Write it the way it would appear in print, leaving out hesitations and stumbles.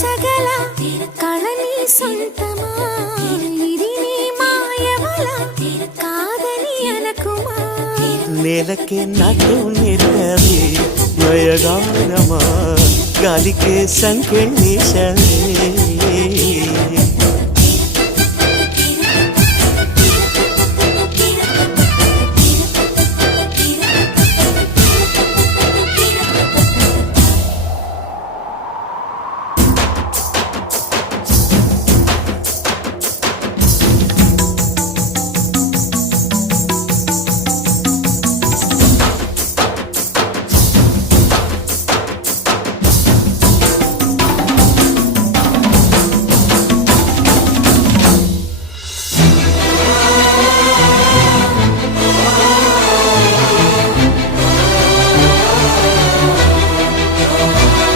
మార్చగల కళని సొంతమా ఇది నీ మాయవల కాదని అనకుమా నేలకే నాటు నేర్పవి నయగానమా గాలికే సంకెళ్ళేశవే